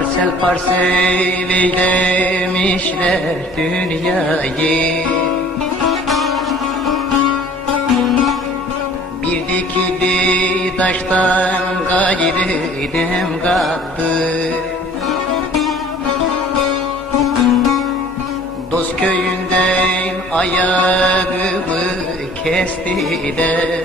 Parsel parsel eylemişler dünyayı. Bir dikili taştan gayrı dem kaldı. Dost köyünden ayağımı kestiler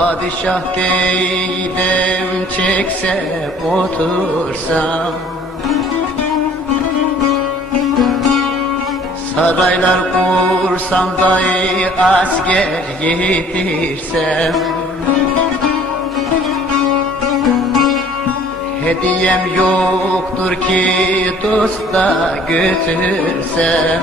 Padişah deydem çekse otursam. Saraylar kursam dahi asker yetirsem Hediyem yoktur ki dosta götürsem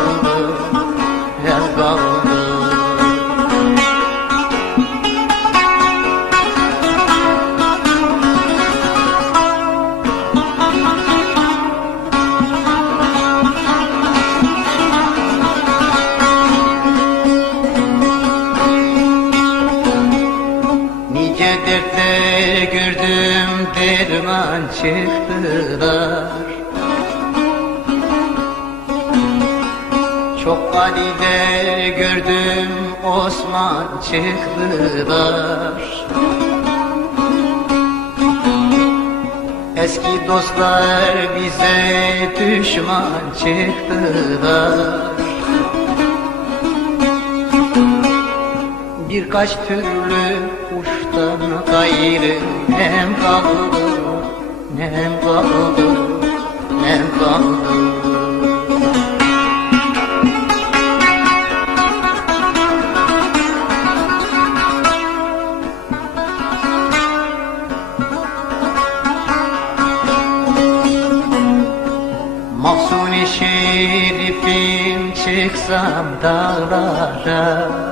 derman çıktılar. Çok valiler gördüm Osman çıktılar. Eski dostlar bize düşman çıktılar Birkaç türlü kuştan gayrı nem kaldı, nem kaldı, nem kaldı. Mahsuni şerifim çıksam dağlara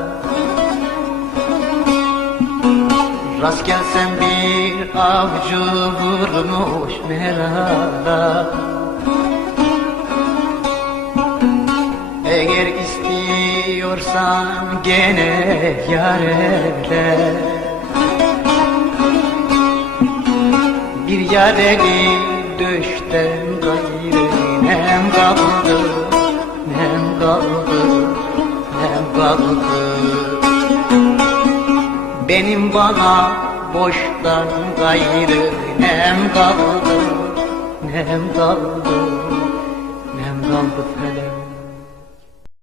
Rast gelsem bir avcı vurmuş merala Eğer istiyorsan gene yarele Bir yareli düşten gayrı nem kaldı Nem kaldı, nem kaldı benim bana boştan gayrı nem kaldı Nem kaldı Nem kaldı felek